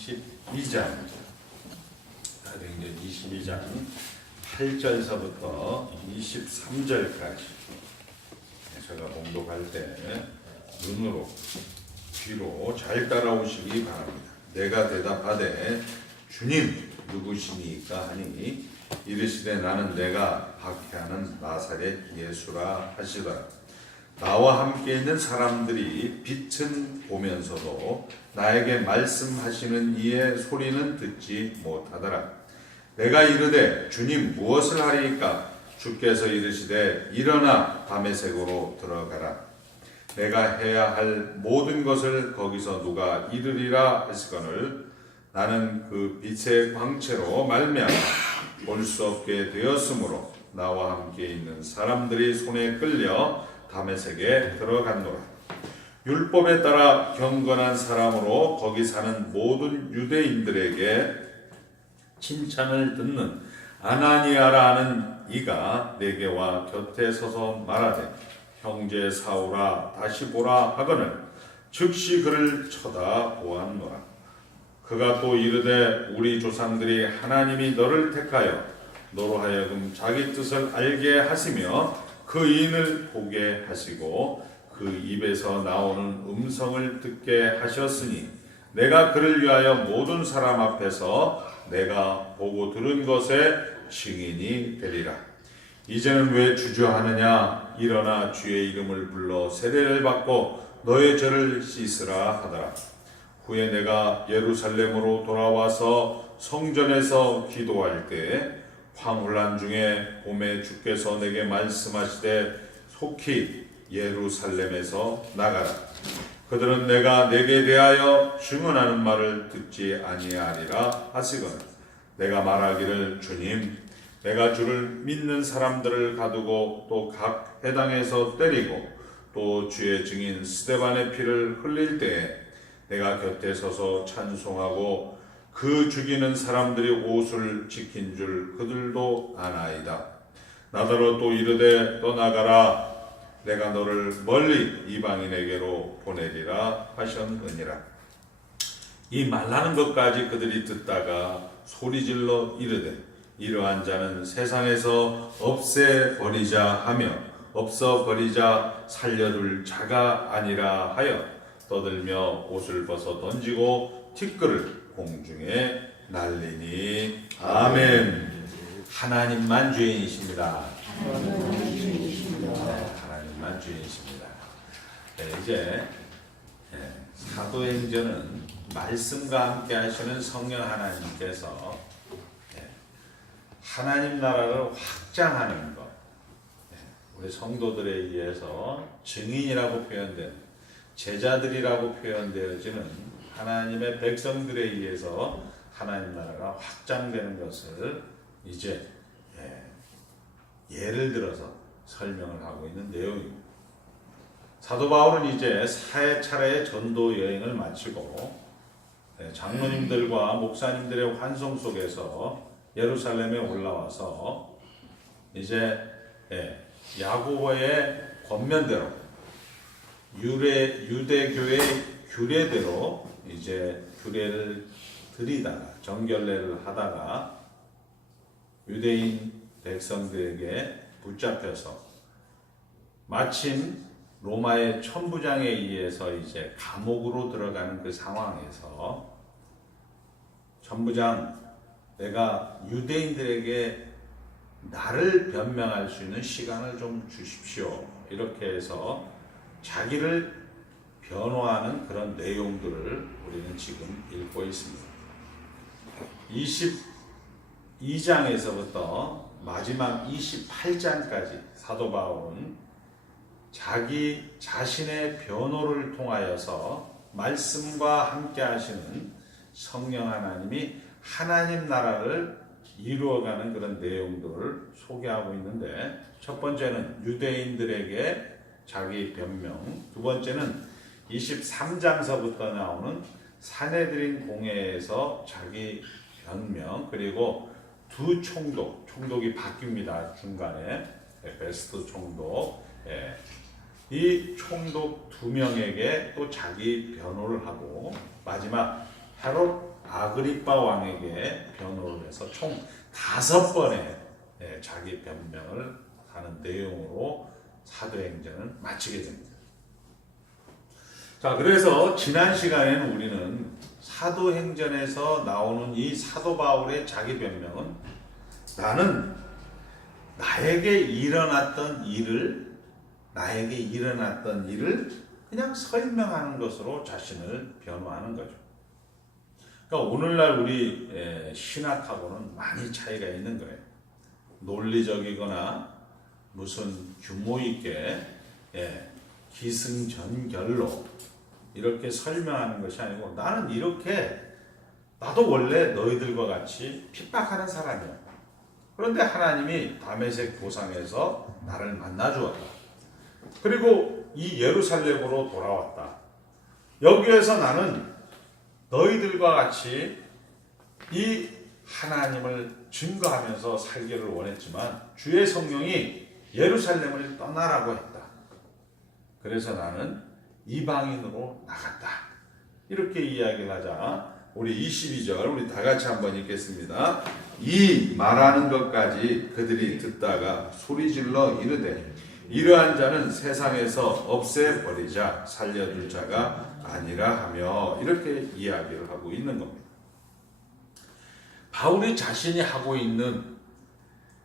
22장, 사도행전 22장 8절서부터 23절까지 제가 봉독할 때 눈으로 귀로 잘 따라오시기 바랍니다. 내가 대답하되 주님 누구시니까 하니 이르시되 나는 내가 박해하는 나사렛 예수라 하시더라. 나와 함께 있는 사람들이 빛은 보면서도 나에게 말씀하시는 이의 소리는 듣지 못하더라. 내가 이르되 주님 무엇을 하리이까? 주께서 이르시되 일어나 다메섹으로 들어가라. 내가 해야 할 모든 것을 거기서 누가 이르리라 하시거늘 나는 그 빛의 광채로 말미암아 볼 수 없게 되었으므로 나와 함께 있는 사람들이 손에 끌려 다메섹에 들어갔노라. 율법에 따라 경건한 사람으로 거기 사는 모든 유대인들에게 칭찬을 듣는 아나니아라 하는 이가 내게 와 곁에 서서 말하되 형제 사울아 다시 보라 하거늘 즉시 그를 쳐다보았노라. 그가 또 이르되 우리 조상들이 하나님이 너를 택하여 너로 하여금 자기 뜻을 알게 하시며 그 인을 보게 하시고 그 입에서 나오는 음성을 듣게 하셨으니 내가 그를 위하여 모든 사람 앞에서 내가 보고 들은 것에 증인이 되리라. 이제는 왜 주저하느냐? 일어나 주의 이름을 불러 세례를 받고 너의 죄를 씻으라 하더라. 후에 내가 예루살렘으로 돌아와서 성전에서 기도할 때 황홀한 중에 봄에 주께서 내게 말씀하시되 속히 예루살렘에서 나가라. 그들은 내가 내게 대하여 증언하는 말을 듣지 아니하리라 하시거늘 내가 말하기를 주님 내가 주를 믿는 사람들을 가두고 또 각 회당에서 때리고 또 주의 증인 스데반의 피를 흘릴 때에 내가 곁에 서서 찬송하고 그 죽이는 사람들이 옷을 지킨 줄 그들도 아나이다. 나더러 또 이르되 떠나가라. 내가 너를 멀리 이방인에게로 보내리라 하셨느니라. 이 말하는 것까지 그들이 듣다가 소리질러 이르되 이러한 자는 세상에서 없애버리자 하며 없어버리자 살려둘 자가 아니라 하여 떠들며 옷을 벗어 던지고 티끌을 공중에 날리니 아멘. 하나님만 주인이십니다. 하나님만 주인이십니다. 이제 사도행전은 말씀과 함께 하시는 성령 하나님께서 하나님 나라를 확장하는 것, 우리 성도들에 의해서 증인이라고 표현된 제자들이라고 표현되어지는 하나님의 백성들에 의해서 하나님 나라가 확장되는 것을 이제 예를 들어서 설명을 하고 있는 내용입니다. 사도 바울은 이제 4차례의 전도 여행을 마치고 장로님들과 목사님들의 환송 속에서 예루살렘에 올라와서 이제 야고보의 권면대로 유대교의 규례대로 이제 규례를 드리다가 정결례를 하다가 유대인 백성들에게 붙잡혀서 마침 로마의 천부장에 의해서 이제 감옥으로 들어가는 그 상황에서 천부장 내가 유대인들에게 나를 변명할 수 있는 시간을 좀 주십시오. 이렇게 해서 자기를 변호하는 그런 내용들을 우리는 지금 읽고 있습니다. 22장에서부터 마지막 28장까지 사도 바울은 자기 자신의 변호를 통하여서 말씀과 함께 하시는 성령 하나님이 하나님 나라를 이루어가는 그런 내용들을 소개하고 있는데 첫 번째는 유대인들에게 자기 변명, 두 번째는 23장서부터 나오는 사내들인 공회에서 자기 변명, 그리고 두 총독이 바뀝니다. 중간에 베스트 총독, 이 총독 2명에게 또 자기 변호를 하고 마지막 헤롯 아그리빠 왕에게 변호를 해서 총 5번의 자기 변명을 하는 내용으로 사도행전을 마치게 됩니다. 자, 그래서 지난 시간에는 우리는 사도행전에서 나오는 이 사도 바울의 자기 변명은 나는 나에게 일어났던 일을 그냥 설명하는 것으로 자신을 변호하는 거죠. 그러니까 오늘날 우리 신학하고는 많이 차이가 있는 거예요. 논리적이거나 무슨 규모 있게 기승전결로 이렇게 설명하는 것이 아니고 나는 이렇게 나도 원래 너희들과 같이 핍박하는 사람이야. 그런데 하나님이 다메섹 도상에서 나를 만나 주었다. 그리고 이 예루살렘으로 돌아왔다. 여기에서 나는 너희들과 같이 이 하나님을 증거하면서 살기를 원했지만 주의 성령이 예루살렘을 떠나라고 했다. 그래서 나는 이방인으로 나갔다. 이렇게 이야기를 하자 우리 22절 우리 다 같이 한번 읽겠습니다. 이 말하는 것까지 그들이 듣다가 소리질러 이르되 이러한 자는 세상에서 없애버리자 살려줄 자가 아니라 하며 이렇게 이야기를 하고 있는 겁니다. 바울이 자신이 하고 있는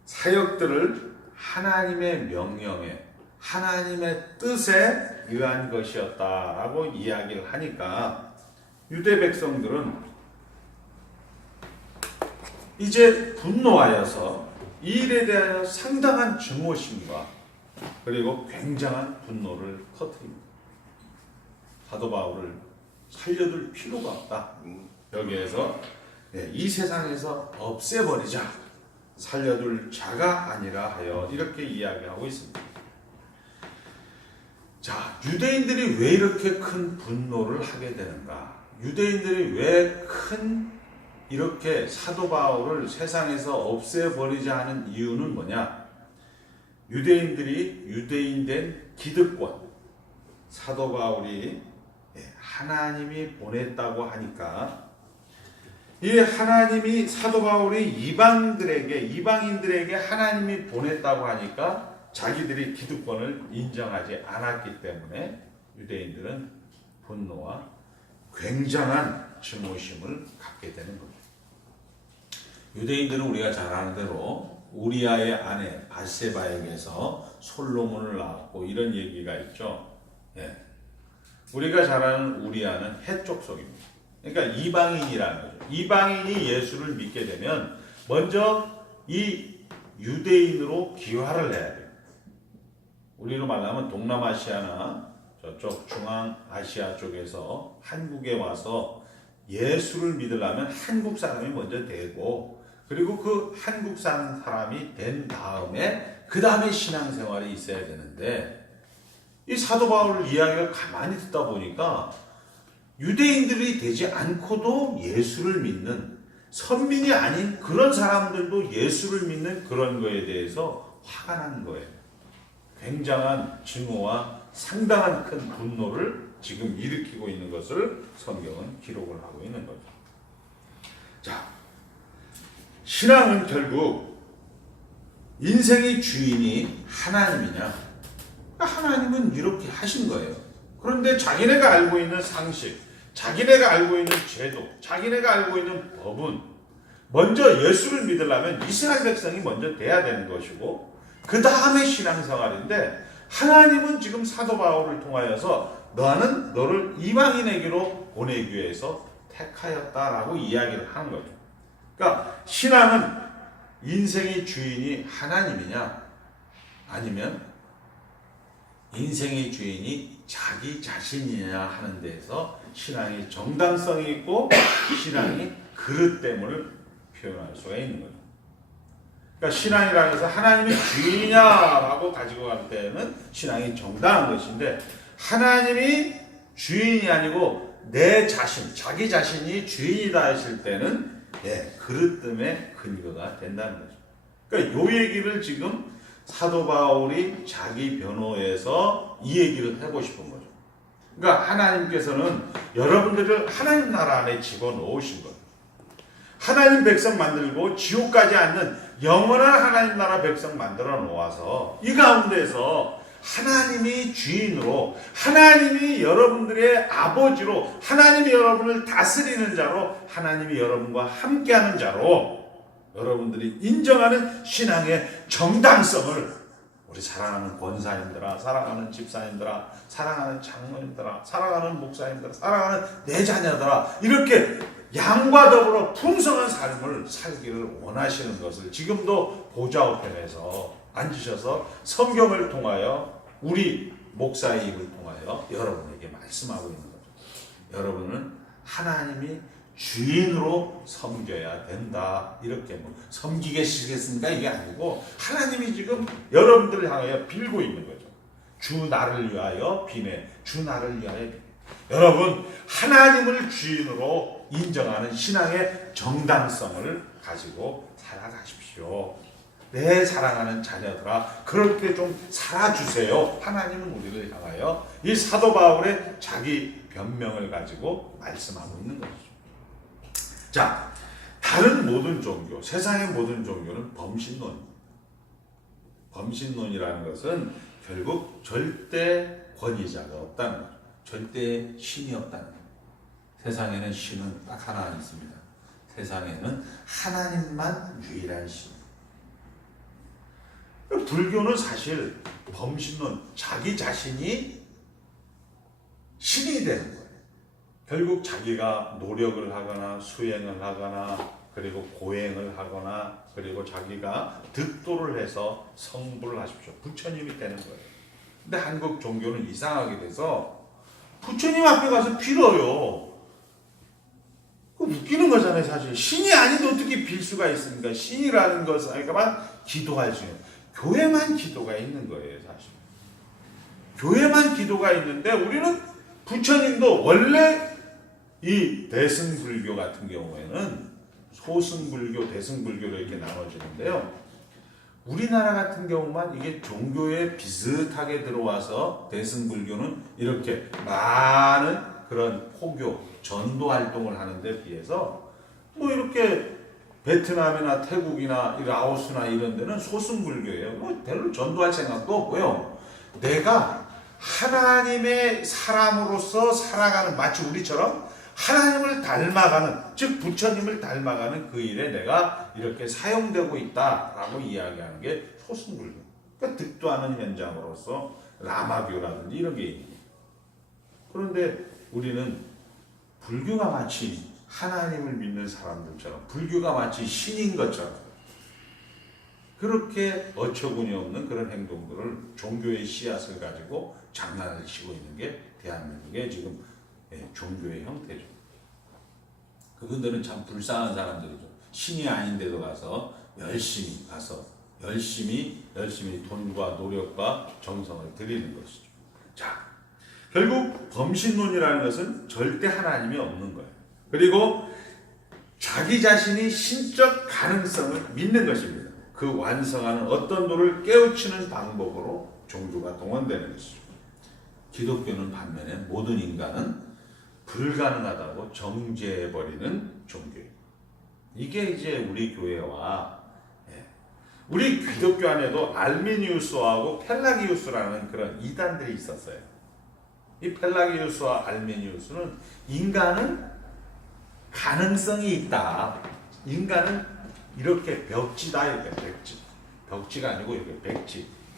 사역들을 하나님의 명령에 하나님의 뜻에 의한 것이었다라고 이야기를 하니까 유대 백성들은 이제 분노하여서 이 일에 대하여 상당한 증오심과 그리고 굉장한 분노를 터뜨립니다. 사도 바울을 살려둘 필요가 없다. 여기에서 이 세상에서 없애버리자 살려둘 자가 아니라 하여 이렇게 이야기하고 있습니다. 자, 유대인들이 왜 이렇게 큰 분노를 하게 되는가? 유대인들이 왜 이렇게 사도 바울을 세상에서 없애버리자 하는 이유는 뭐냐? 유대인들이 유대인된 기득권, 사도 바울이 하나님이 보냈다고 하니까 이 하나님이 사도 바울이 이방인들에게 하나님이 보냈다고 하니까 자기들이 기득권을 인정하지 않았기 때문에 유대인들은 분노와 굉장한 증오심을 갖게 되는 겁니다. 유대인들은 우리가 잘 아는 대로 우리아의 아내 밧세바에게서 솔로몬을 낳았고 이런 얘기가 있죠. 우리가 잘 아는 우리아는 헷 족속입니다. 그러니까 이방인이라는 거죠. 이방인이 예수를 믿게 되면 먼저 이 유대인으로 기화를 해야 돼요. 우리로 말하면 동남아시아나 저쪽 중앙아시아 쪽에서 한국에 와서 예수를 믿으려면 한국 사람이 먼저 되고 그리고 그 한국 사람이 된 다음에 그 다음에 신앙생활이 있어야 되는데 이 사도 바울 이야기를 가만히 듣다 보니까 유대인들이 되지 않고도 예수를 믿는 선민이 아닌 그런 사람들도 예수를 믿는 그런 거에 대해서 화가 난 거예요. 굉장한 증오와 상당한 큰 분노를 지금 일으키고 있는 것을 성경은 기록을 하고 있는 거죠. 자, 신앙은 결국 인생의 주인이 하나님이냐? 하나님은 이렇게 하신 거예요. 그런데 자기네가 알고 있는 상식, 자기네가 알고 있는 제도, 자기네가 알고 있는 법은 먼저 예수를 믿으려면 이스라엘 백성이 먼저 돼야 되는 것이고 그 다음에 신앙생활인데 하나님은 지금 사도 바울을 통하여서 나는 너를 이방인에게로 보내기 위해서 택하였다라고 이야기를 하는 거죠. 그러니까 신앙은 인생의 주인이 하나님이냐 아니면 인생의 주인이 자기 자신이냐 하는 데에서 신앙이 정당성이 있고 신앙이 그릇됨을 표현할 수가 있는 거죠. 그러니까 신앙이라는 것은 하나님이 주인이냐라고 가지고 갈 때는 신앙이 정당한 것인데 하나님이 주인이 아니고 내 자신, 자기 자신이 주인이다 했을 때는 그릇됨의 근거가 된다는 거죠. 그러니까 이 얘기를 지금 사도 바울이 자기 변호에서 이 얘기를 하고 싶은 거죠. 그러니까 하나님께서는 여러분들을 하나님 나라 안에 집어넣으신 거예요. 하나님 백성 만들고 지옥 가지 않는 영원한 하나님 나라 백성 만들어 놓아서 이 가운데서 하나님이 주인으로, 하나님이 여러분들의 아버지로, 하나님이 여러분을 다스리는 자로, 하나님이 여러분과 함께하는 자로 여러분들이 인정하는 신앙의 정당성을 우리 사랑하는 권사님들아, 사랑하는 집사님들아, 사랑하는 장로님들아, 사랑하는 목사님들아, 사랑하는 내 자녀들아, 이렇게 양과 더불어 풍성한 삶을 살기를 원하시는 것을 지금도 보좌 우편에서 앉으셔서 성경을 통하여 우리 목사의 입을 통하여 여러분에게 말씀하고 있는 거죠. 여러분은 하나님이 주인으로 섬겨야 된다. 이렇게 섬기겠습니까? 이게 아니고 하나님이 지금 여러분들을 향하여 빌고 있는 거죠. 주 나를 위하여 비네. 주 나를 위하여 비네. 여러분 하나님을 주인으로 인정하는 신앙의 정당성을 가지고 살아가십시오. 내 사랑하는 자녀들아, 그렇게 좀 살아주세요. 하나님은 우리를 향하여 이 사도 바울의 자기 변명을 가지고 말씀하고 있는 것이죠. 자, 다른 모든 종교, 세상의 모든 종교는 범신론입니다. 범신론이라는 것은 결국 절대 권위자가 없다는 거죠. 절대 신이 없다는 거죠. 세상에는 신은 딱 하나 있습니다. 세상에는 하나님만 유일한 신. 불교는 사실 범신론, 자기 자신이 신이 되는 거예요. 결국 자기가 노력을 하거나 수행을 하거나 그리고 고행을 하거나 그리고 자기가 득도를 해서 성불을 하십시오. 부처님이 되는 거예요. 근데 한국 종교는 이상하게 돼서 부처님 앞에 가서 빌어요. 웃기는 거잖아요. 사실 신이 아닌데 어떻게 빌 수가 있습니까? 신이라는 것은 그러니까 기도할 수 있는, 교회만 기도가 있는 거예요. 사실 교회만 기도가 있는데 우리는 부처님도 원래 이 대승불교 같은 경우에는 소승불교, 대승불교로 이렇게 나눠지는데요. 우리나라 같은 경우만 이게 종교에 비슷하게 들어와서 대승불교는 이렇게 많은 그런 포교, 전도 활동을 하는 데 비해서 이렇게 베트남이나 태국이나 라오스나 이런 데는 소승불교예요. 별로 전도할 생각도 없고요. 내가 하나님의 사람으로서 살아가는, 마치 우리처럼 하나님을 닮아가는, 즉 부처님을 닮아가는 그 일에 내가 이렇게 사용되고 있다라고 이야기하는 게 소승불교. 그러니까 득도하는 현장으로서 라마교라든지 이런 게 있는 거예요. 그런데 우리는 불교가 마치 하나님을 믿는 사람들처럼, 불교가 마치 신인 것처럼 그렇게 어처구니 없는 그런 행동들을 종교의 씨앗을 가지고 장난을 치고 있는 게 대한민국의 지금 종교의 형태죠. 그분들은 참 불쌍한 사람들이죠. 신이 아닌데도 가서 열심히 돈과 노력과 정성을 들이는 것이죠. 자, 결국 범신론이라는 것은 절대 하나님이 없는 거예요. 그리고 자기 자신이 신적 가능성을 믿는 것입니다. 그 완성하는 어떤 도를 깨우치는 방법으로 종교가 동원되는 것이죠. 기독교는 반면에 모든 인간은 불가능하다고 정죄해버리는 종교예요. 이게 이제 우리 교회와 우리 기독교 안에도 알미니우스하고 펠라기우스라는 그런 이단들이 있었어요. 이 펠라기우스와 알미니우스는 인간은 가능성이 있다. 인간은 이렇게 벽지다. 이렇게 백지. 벽지가 아니고 이렇게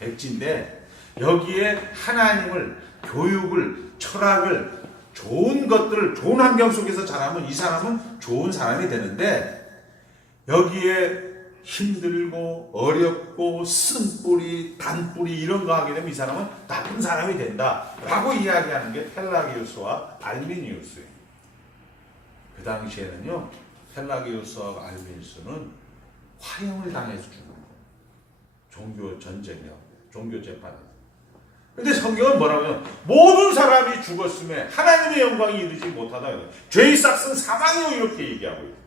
백지인데 여기에 하나님을, 교육을, 철학을, 좋은 것들을 좋은 환경 속에서 자라면 이 사람은 좋은 사람이 되는데 여기에 힘들고 어렵고 쓴뿌리, 단뿌리 이런 거 하게 되면 이 사람은 나쁜 사람이 된다 라고 이야기하는 게 펠라기우스와 알미니우스예요. 그 당시에는요, 펠라기우스와 알미니우스는 화형을 당해서 죽은 거예요. 종교 전쟁이요, 종교 재판에서. 근데 성경은 뭐라고 해요? 모든 사람이 죽었음에 하나님의 영광이 이르지 못하다. 죄의 싹은 사망이요, 이렇게 얘기하고 있어요.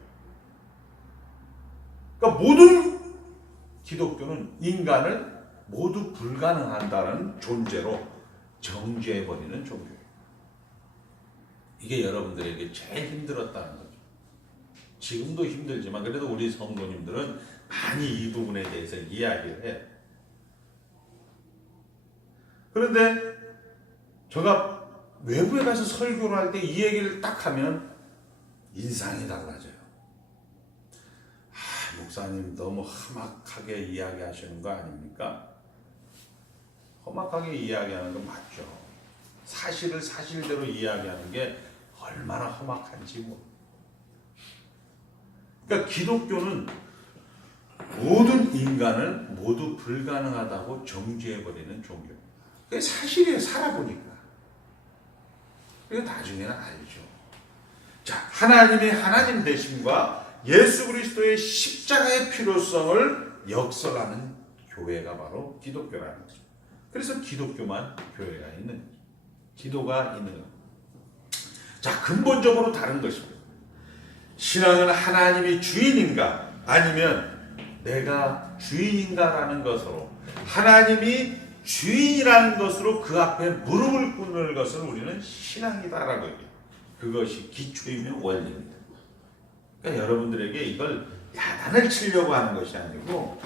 그러니까 모든 기독교는 인간을 모두 불가능한다는 존재로 정죄해버리는 종교예요. 이게 여러분들에게 제일 힘들었다는 거죠. 지금도 힘들지만 그래도 우리 성도님들은 많이 이 부분에 대해서 이야기를 해요. 그런데 제가 외부에 가서 설교를 할 때 이 얘기를 딱 하면 인상이 달라져요. 목사님 너무 험악하게 이야기하시는 거 아닙니까? 험악하게 이야기하는 건 맞죠. 사실을 사실대로 이야기하는 게 얼마나 험악한지 뭐. 그러니까 기독교는 모든 인간을 모두 불가능하다고 정죄해버리는 종교. 그게 사실이에요. 살아보니까. 그게 나중에는 알죠. 자, 하나님의 하나님 되심과 예수 그리스도의 십자가의 필요성을 역설하는 교회가 바로 기독교라는 거죠. 그래서 기독교만 교회가 있는 거죠. 기도가 있는 거죠. 자, 근본적으로 다른 것입니다. 신앙은 하나님이 주인인가 아니면 내가 주인인가라는 것으로, 하나님이 주인이라는 것으로 그 앞에 무릎을 꿇는 것을 우리는 신앙이다라고 얘기해요. 그것이 기초이며 원리입니다. 그러니까 여러분들에게 이걸 야단을 치려고 하는 것이 아니고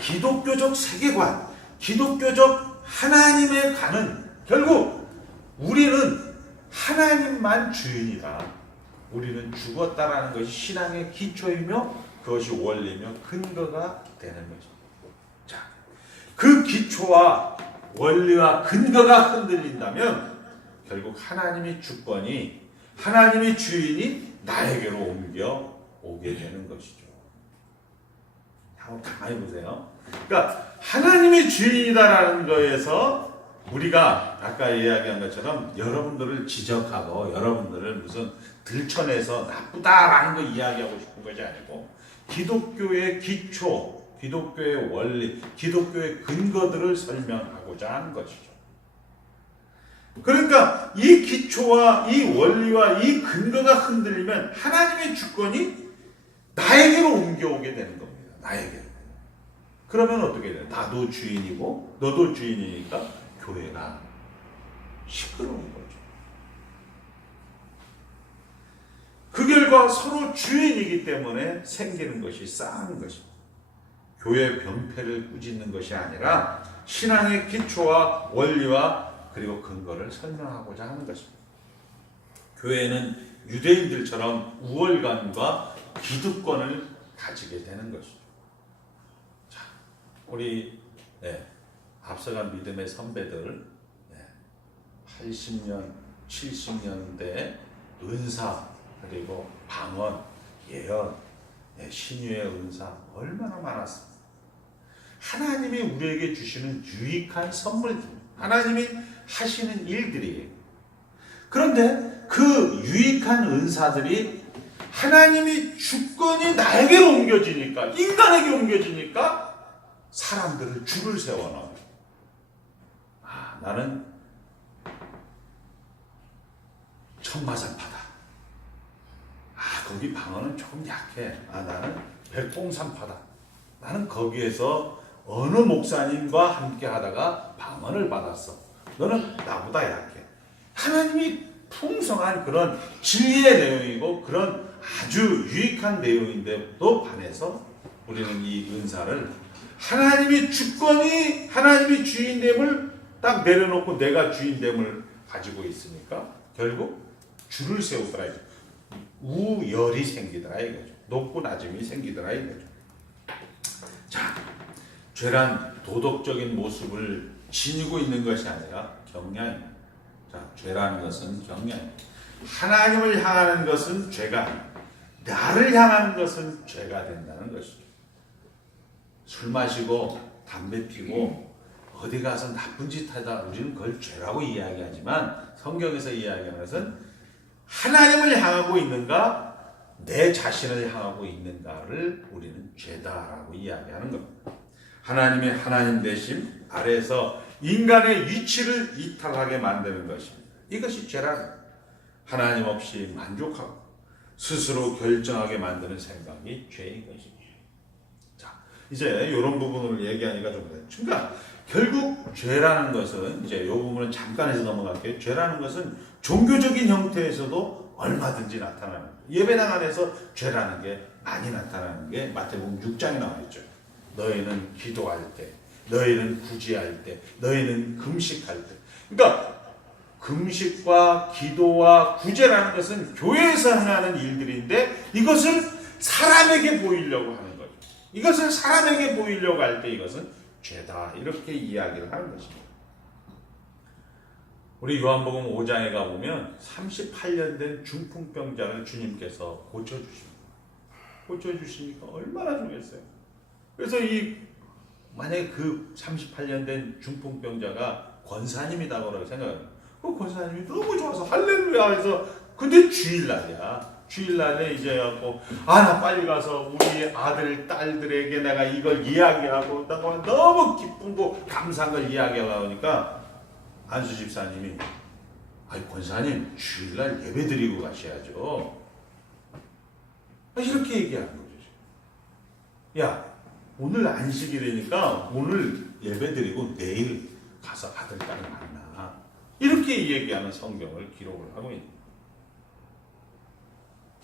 기독교적 세계관, 기독교적 하나님에 가는, 결국 우리는 하나님만 주인이다. 우리는 죽었다라는 것이 신앙의 기초이며 그것이 원리며 근거가 되는 것입니다. 자, 그 기초와 원리와 근거가 흔들린다면 결국 하나님의 주권이, 하나님의 주인이 나에게로 옮겨 오게 되는 것이죠. 한번 가만히 보세요. 그러니까 하나님의 주인이다라는 거에서 우리가 아까 이야기한 것처럼 여러분들을 지적하고 여러분들을 무슨 들춰내서 나쁘다라는 거 이야기하고 싶은 것이 아니고 기독교의 기초, 기독교의 원리, 기독교의 근거들을 설명하고자 하는 것이죠. 그러니까 이 기초와 이 원리와 이 근거가 흔들리면 하나님의 주권이 나에게로 옮겨오게 되는 겁니다. 나에게로. 그러면 어떻게 돼요? 나도 주인이고 너도 주인이니까 교회가 시끄러운 거죠. 그 결과 서로 주인이기 때문에 생기는 것이 쌓이는 것입니다. 교회 병폐를 꾸짖는 것이 아니라 신앙의 기초와 원리와 그리고 근거를 설명하고자 하는 것입니다. 교회는 유대인들처럼 우월감과 기득권을 가지게 되는 것이죠. 자, 우리 앞서간 믿음의 선배들 80년, 70년대 은사, 그리고 방언, 예언, 신유의 은사 얼마나 많았습니까? 하나님이 우리에게 주시는 유익한 선물들, 하나님이 하시는 일들이에요. 그런데 그 유익한 은사들이 하나님이 주권이 나에게로 옮겨지니까, 인간에게 옮겨지니까 사람들을 줄을 세워놔요. 나는 천마산파다. 거기 방언은 조금 약해. 나는 백봉산파다. 나는 거기에서 어느 목사님과 함께 하다가 방언을 받았어. 너는 나보다 약해. 하나님이 풍성한 그런 진리의 내용이고 그런 아주 유익한 내용인데도 반해서 우리는 이 은사를 하나님이 주권이, 하나님이 주인됨을 딱 내려놓고 내가 주인됨을 가지고 있으니까 결국 줄을 세우더라 이거죠. 우열이 생기더라 이거죠. 높고 낮음이 생기더라 이거죠. 자, 죄란 도덕적인 모습을 지니고 있는 것이 아니라 경량입니다. 자, 죄라는 것은 경량입니다. 하나님을 향하는 것은 죄가, 나를 향하는 것은 죄가 된다는 것이죠. 술 마시고 담배 피고 어디 가서 나쁜 짓 하다 우리는 그걸 죄라고 이야기하지만 성경에서 이야기하는 것은 하나님을 향하고 있는가 내 자신을 향하고 있는가를 우리는 죄다라고 이야기하는 겁니다. 하나님의 하나님 되심 아래에서 인간의 위치를 이탈하게 만드는 것입니다. 이것이 죄라는, 하나님 없이 만족하고 스스로 결정하게 만드는 생각이 죄인 것입니다. 자, 이제 이런 부분을 얘기하니까 좀 그래요. 그러니까 결국 죄라는 것은, 이제 이 부분은 잠깐 해서 넘어갈게요. 죄라는 것은 종교적인 형태에서도 얼마든지 나타나는 거예요. 예배당 안에서 죄라는 게 많이 나타나는 게 마태복음 6장에 나와 있죠. 너희는 기도할 때, 너희는 구제할 때, 너희는 금식할 때. 그러니까 금식과 기도와 구제라는 것은 교회에서 하는 일들인데 이것을 사람에게 보이려고 하는 거죠. 이것을 사람에게 보이려고 할 때 이것은 죄다 이렇게 이야기를 하는 것입니다. 우리 요한복음 5장에 가보면 38년 된 중풍병자를 주님께서 고쳐주십니다. 고쳐주시니까 얼마나 좋겠어요. 그래서 만약에 그 38년 된 중풍병자가 권사님이다고 생각해요. 그 권사님이 너무 좋아서 할렐루야 해서 근데 주일날이야. 주일날에 이제 갖고 나 빨리 가서 우리 아들 딸들에게 내가 이걸 이야기하고 너무 기쁘고 감사한 걸 이야기하려고 하니까 안수 집사님이 권사님 주일날 예배 드리고 가셔야죠. 이렇게 얘기하는 거죠. 야 오늘 안식일이니까 오늘 예배 드리고 내일 가서 아들 딸 만나. 이렇게 얘기하는 성경을 기록을 하고 있는 거예요.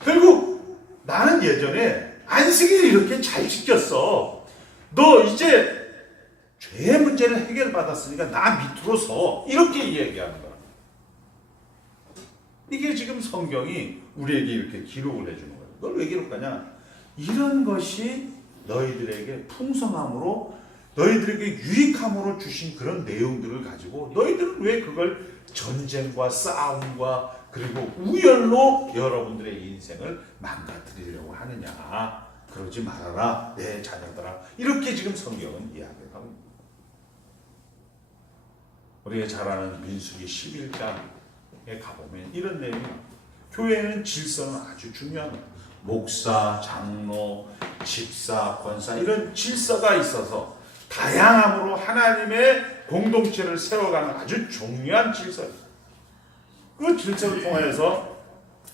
결국 나는 예전에 안식일 이렇게 잘 지켰어. 너 이제 죄의 문제를 해결받았으니까 나 밑으로 서. 이렇게 얘기하는 거야. 이게 지금 성경이 우리에게 이렇게 기록을 해주는 거예요. 그걸 왜 기록하냐? 이런 것이 너희들에게 풍성함으로 너희들에게 유익함으로 주신 그런 내용들을 가지고 너희들은 왜 그걸 전쟁과 싸움과 그리고 우열로 여러분들의 인생을 망가뜨리려고 하느냐. 그러지 말아라 내 자녀들아. 이렇게 지금 성경은 이야기를 하고 있습니다. 우리가 잘 아는 민수기 11장에 가보면 이런 내용이 나옵니다. 교회에는 질서는 아주 중요한 거예요. 목사, 장로, 집사, 권사 이런 질서가 있어서 다양함으로 하나님의 공동체를 세워가는 아주 중요한 질서입니다. 그 질서를 통하여서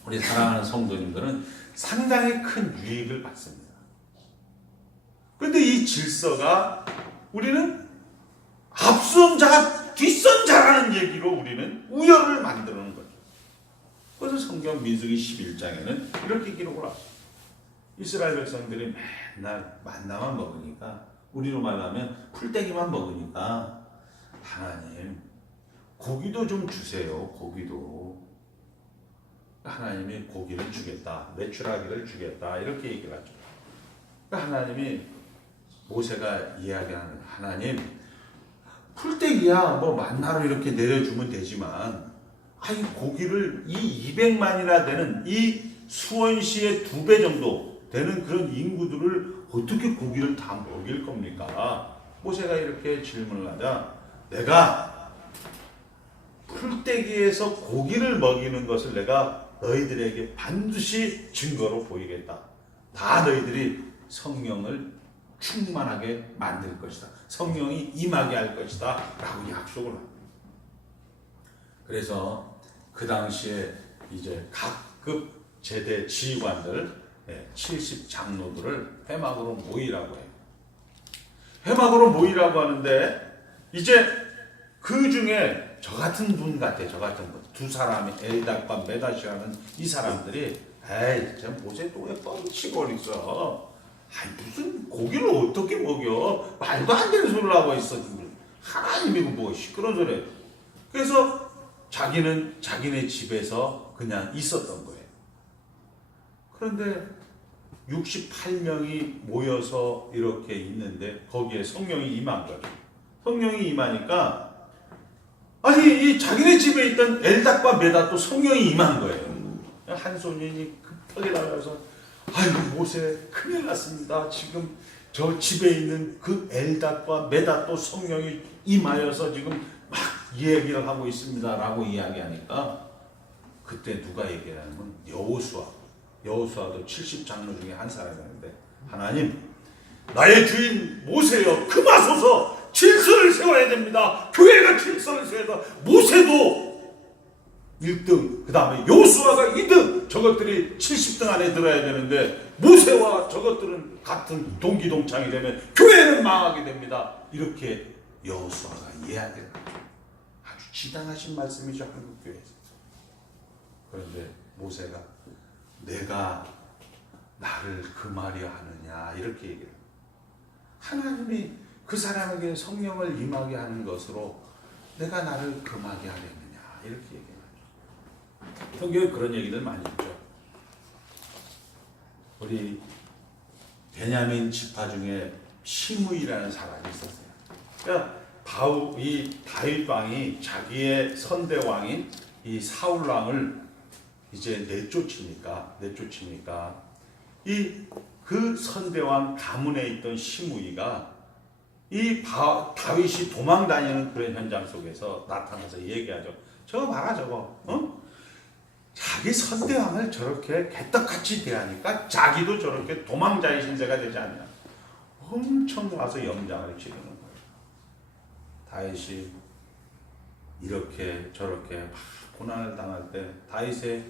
우리 사랑하는 성도님들은 상당히 큰 유익을 받습니다. 그런데 이 질서가 우리는 앞선 자, 뒷선 자라는 얘기로 우리는 우열을 만드는 거죠. 그래서 성경 민수기 11장에는 이렇게 기록을 합니다. 이스라엘 백성들이 맨날 만나만 먹으니까 우리로 말하면 풀떼기만 먹으니까 하나님 고기도 좀 주세요. 고기도. 하나님이 고기를 주겠다. 메추라기를 주겠다. 이렇게 얘기를 하죠. 하나님이 모세가 이야기하는 하나님 풀떼기야 뭐 만나로 이렇게 내려주면 되지만 고기를 이 200만이나 되는 이 수원시의 2배 정도 되는 그런 인구들을 어떻게 고기를 다 먹일 겁니까? 모세가 이렇게 질문을 하자 내가 풀떼기에서 고기를 먹이는 것을 내가 너희들에게 반드시 증거로 보이겠다. 다 너희들이 성령을 충만하게 만들 것이다. 성령이 임하게 할 것이다. 라고 약속을 합니다. 그래서 그 당시에 이제 각급 제대 지휘관들 70장로들을 회막으로 모이라고 해요. 회막으로 모이라고 하는데 이제 그 중에 저 같은 분 같아. 저 같은 분. 두 사람이 엘닷과 메닷이라는 이 사람들이 저 모세 또 왜 뻥치고 있어. 무슨 고기를 어떻게 먹여. 말도 안 되는 소리를 하고 있어. 하나님이고 뭐 시끄러운 소리. 그래서 자기는 자기네 집에서 그냥 있었던 거예요. 그런데 68명이 모여서 이렇게 있는데 거기에 성령이 임한 거예요. 성령이 임하니까 이 자기네 집에 있던 엘닷과 메닷도 성령이 임한 거예요. 한 소년이 급하게 나가서 모세 큰일 났습니다. 지금 저 집에 있는 그 엘닷과 메닷도 성령이 임하여서 지금 막 얘기를 하고 있습니다. 라고 이야기하니까 그때 누가 얘기를 하냐면 여호수아도 70장로 중에 한 사람이었는데 하나님 나의 주인 모세여 금하소서. 질서를 세워야 됩니다. 교회가 질서를 세워서 모세도 1등 그 다음에 여호수아가 2등 저것들이 70등 안에 들어야 되는데 모세와 저것들은 같은 동기동창이 되면 교회는 망하게 됩니다. 이렇게 여호수아가 이야기를 하죠. 아주 지당하신 말씀이죠. 한국교회에서. 그런데 모세가 내가 나를 금하려 하느냐 이렇게 얘기해요. 하나님이 그 사람에게 성령을 임하게 하는 것으로 내가 나를 금하게 하려느냐 이렇게 얘기해요. 성경에 그런 얘기들 많이 있죠. 우리 베냐민 지파 중에 시므이라는 사람이 있었어요. 그러니까 이 다윗 왕이 자기의 선대 왕인 이 사울 왕을 이제 내쫓으니까 이 그 선대 왕 가문에 있던 시므이가 이 다윗이 도망 다니는 그런 현장 속에서 나타나서 얘기하죠. 저거 봐라 저거. 자기 선대왕을 저렇게 개떡같이 대하니까 자기도 저렇게 도망자의 신세가 되지 않냐. 엄청 와서 염장을 치르는 거예요. 다윗이 이렇게 저렇게 막 고난을 당할 때 다윗의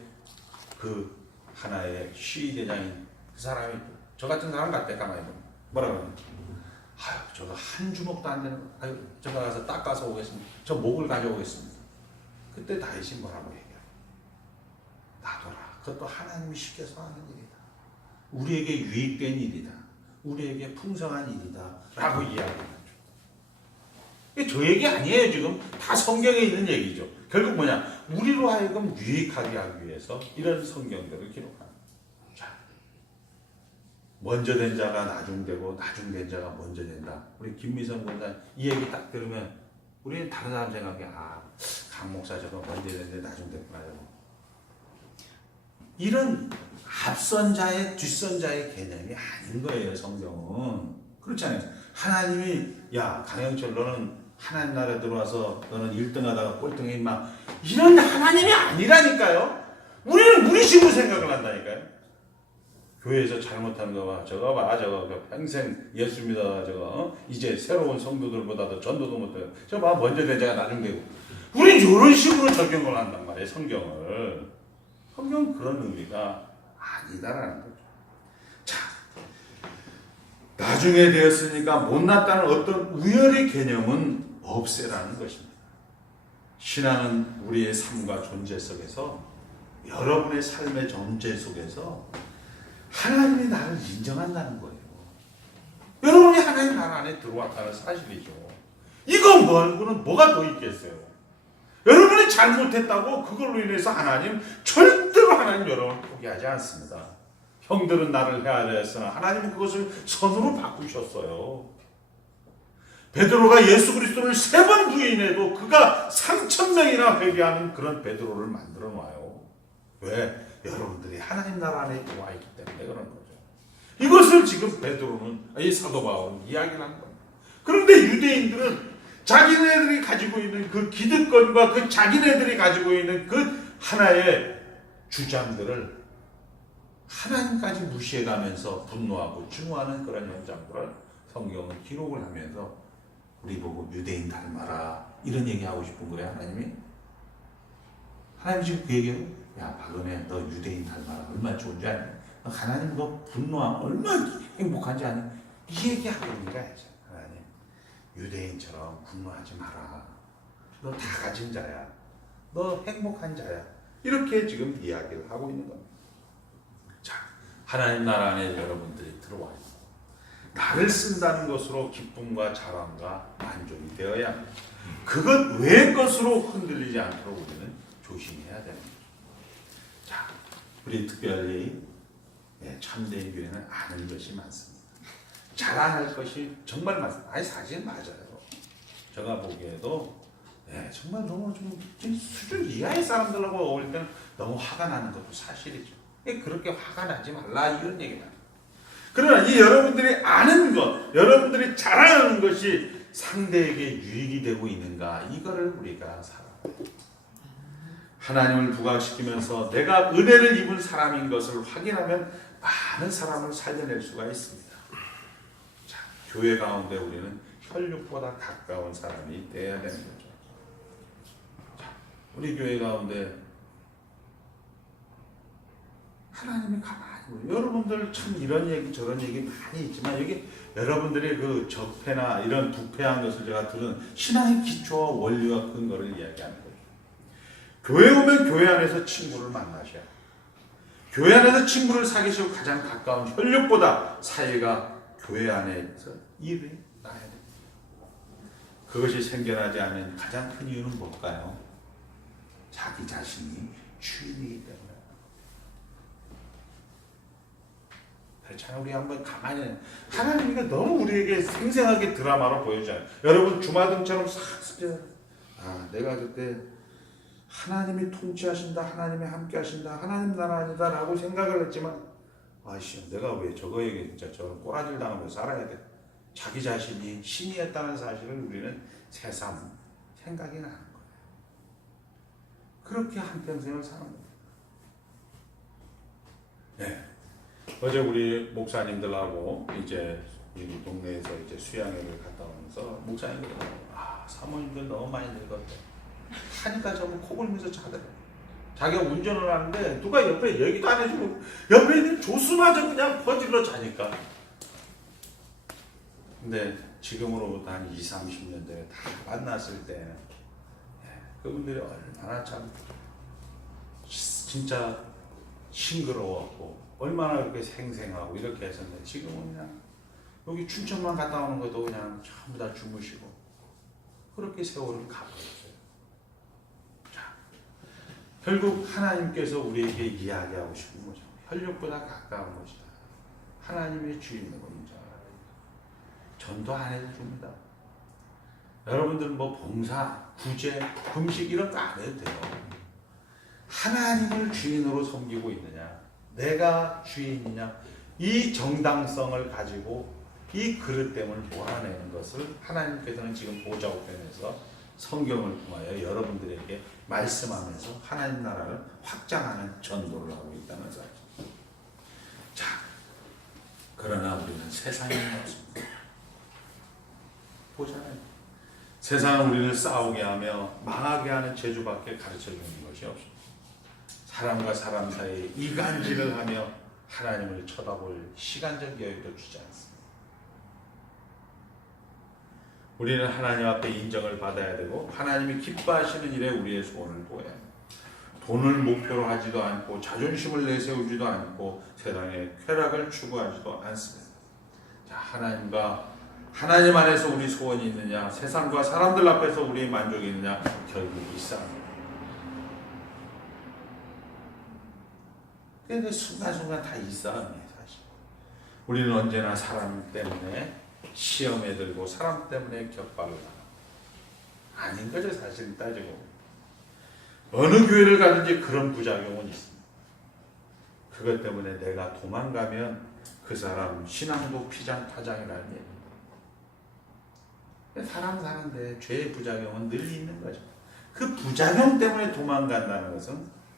그 하나의 시위대장인 그 사람이 저 같은 사람 같대. 가만히 보면 뭐라 그러냐. 아유 저거 한 주먹도 안 되는 거. 아유 제가 가서 닦아서 오겠습니다. 저 목을 가져오겠습니다. 그때 다윗이 뭐라고 얘기해요. 놔둬라. 그것도 하나님이 시켜서 하는 일이다. 우리에게 유익된 일이다. 우리에게 풍성한 일이다. 라고 이야기하죠. 저 얘기 아니에요. 지금 다 성경에 있는 얘기죠. 결국 뭐냐. 우리로 하여금 유익하게 하기 위해서 이런 성경들을 기록합니다. 자, 먼저 된 자가 나중되고 나중된 자가 먼저 된다. 우리 김미선 권사 이 얘기 딱 들으면 우리는 다른 사람 생각해. 강 목사 저거 먼저 됐는데 나중됐구나. 이런 앞선 자의 뒷선 자의 개념이 아닌 거예요. 성경은. 그렇잖아요. 하나님이 야 강영철 너는 하나님 나라에 들어와서 너는 1등 하다가 꼴등에 막 이런 하나님이 아니라니까요. 우리는 우리 식으로 생각을 한다니까요. 교회에서 잘못하는 거 봐. 저거 봐. 저거 평생 예수 믿어. 저거 이제 새로운 성도들보다도 전도도 못해요. 저거 봐. 먼저 된 자가 나중 되고. 우린 이런 식으로 적용을 한단 말이에요. 성경을. 성경은 그런 의미가 아니다라는 거죠. 자, 나중에 되었으니까 못났다는 어떤 우열의 개념은 없애라는 것입니다. 신앙은 우리의 삶과 존재 속에서 여러분의 삶의 존재 속에서 하나님이 나를 인정한다는 거예요. 여러분이 하나님 나라 안에 들어왔다는 사실이죠. 이거 말고는 뭐가 더 있겠어요? 여러분이 잘못했다고 그걸로 인해서 하나님 절대로 하나님 여러분을 포기하지 않습니다. 형들은 나를 헤아려 했으나 하나님은 그것을 선으로 바꾸셨어요. 베드로가 예수 그리스도를 3번 부인해도 그가 3,000명이나 회개하는 그런 베드로를 만들어 놔요. 왜? 여러분들이 하나님 나라 안에 들어와 있기 때문에 그런 거죠. 이것을 지금 베드로는 이 사도 바울은 이야기를 하는 겁니다. 그런데 유대인들은 자기네들이 가지고 있는 그 기득권과 그 자기네들이 가지고 있는 그 하나의 주장들을 하나님까지 무시해가면서 분노하고 증오하는 그런 현장들을 성경은 기록을 하면서 우리 보고 유대인 닮아라 이런 얘기하고 싶은 거예요. 하나님 지금 그 얘기해요. 야 박은혜 너 유대인 닮아라 얼마나 좋은지 아니? 하나님 너 분노하면 얼마나 행복한지 아니? 이 얘기하고 있는 거야. 하나님 유대인처럼 분노하지 마라. 너 다 가진 자야. 너 행복한 자야. 이렇게 지금 이야기를 하고 있는 겁니다. 자, 하나님 나라 안에 여러분들이 들어와요. 나를 쓴다는 것으로 기쁨과 자랑과 만족이 되어야 합니다. 그것 외의 것으로 흔들리지 않도록 우리는 조심해야 되는 거죠. 자, 우리 특별히 참된 교회는 아는 것이 많습니다. 자랑할 것이 정말 많습니다. 아니 사실 맞아요. 제가 보기에도 정말 너무 좀 수준 이하의 사람들하고 어울릴 때는 너무 화가 나는 것도 사실이죠. 그렇게 화가 나지 말라 이런 얘기다. 그러나 이 여러분들이 아는 것, 여러분들이 자랑하는 것이 상대에게 유익이 되고 있는가 이거를 우리가 살아요. 하나님을 부각시키면서 내가 은혜를 입은 사람인 것을 확인하면 많은 사람을 살려낼 수가 있습니다. 자, 교회 가운데 우리는 혈육보다 가까운 사람이 되어야 되는 거죠. 자, 우리 교회 가운데 하나님이 가만히 여러분들 참 이런 얘기 저런 얘기 많이 있지만 여기 여러분들이 그 적폐나 이런 부패한 것을 제가 들은 신앙의 기초와 원리와 근거를 이야기하는 거죠. 교회 오면 교회 안에서 친구를 만나셔야 교회 안에서 친구를 사귀시고 가장 가까운 혈육보다 사이가 교회 안에서 일이 나야 돼. 그것이 생겨나지 않은 가장 큰 이유는 뭘까요? 자기 자신이 주인이기 때문에. 자, 우리 한번 가만히 하나님이 너무 우리에게 생생하게 드라마로 보여줘요. 여러분 주마등처럼 싹 스쳐. 아, 내가 그때 하나님이 통치하신다, 하나님이 함께하신다, 하나님 나라 아니다라고 생각을 했지만, 아이씨, 내가 왜 저거에게 진짜 저런 꼬라지를 당하면서 살아야 돼? 자기 자신이 신이었다는 사실을 우리는 새삼 생각이 나는 거예요. 그렇게 한평생을 사는 거예요. 네. 어제 우리 목사님들하고 이제 우리 동네에서 이제 수양회를 갔다 오면서 목사님들 사모님들 너무 많이 늙었대. 하니까 전부 코 골면서 자더래. 자기가 운전을 하는데 누가 옆에 얘기도 안 해주고 옆에 있는 조수마저 그냥 퍼질러 자니까. 근데 지금으로부터 한 20, 30년 전에 다 만났을 때 그분들이 얼마나 참 진짜 싱그러웠고 얼마나 그렇게 생생하고 이렇게 했었는데 지금은 그냥 여기 춘천만 갔다 오는 것도 그냥 전부 다 주무시고 그렇게 세월을 가버렸어요. 자, 결국 하나님께서 우리에게 이야기하고 싶은 거죠. 혈육보다 가까운 것이다. 하나님의 주인으로 인정하라. 전도 안 해도 됩니다. 여러분들 뭐 봉사, 구제, 금식 이런 거 안 해도 돼요. 하나님을 주인으로 섬기고 있느냐, 내가 주인이냐, 이 정당성을 가지고 이 그릇됨을 몰아내는 것을 하나님께서는 지금 보좌우편에서 성경을 통하여 여러분들에게 말씀하면서 하나님 나라를 확장하는 전도를 하고 있다는 사실. 자, 그러나 우리는 세상에 없습니다. 보잖아요. 세상은 우리를 싸우게 하며 망하게 하는 재주밖에 가르쳐주는 것이 없습니다. 사람과 사람 사이에 이간질을 하며 하나님을 쳐다볼 시간적 여유도 주지 않습니다. 우리는 하나님 앞에 인정을 받아야 되고 하나님이 기뻐하시는 일에 우리의 소원을 보여야 합니다. 돈을 목표로 하지도 않고 자존심을 내세우지도 않고 세상의 쾌락을 추구하지도 않습니다. 자, 하나님 안에서 우리 소원이 있느냐, 세상과 사람들 앞에서 우리의 만족이 있느냐, 결국 이 싸움입니다. 근데 순간순간 다 이 싸움이에요, 사실. 우리는 언제나 사람 때문에 시험에 들고 사람 때문에 격발을 당합니다. 아닌 거죠, 사실 따지고. 어느 교회를 가든지 그런 부작용은 있습니다. 그것 때문에 내가 도망가면 그 사람 신앙도 피장파장이라는 얘기입니다. 사람 사는데 죄의 부작용은 늘 있는 거죠. 그 부작용 때문에 도망간다는 것은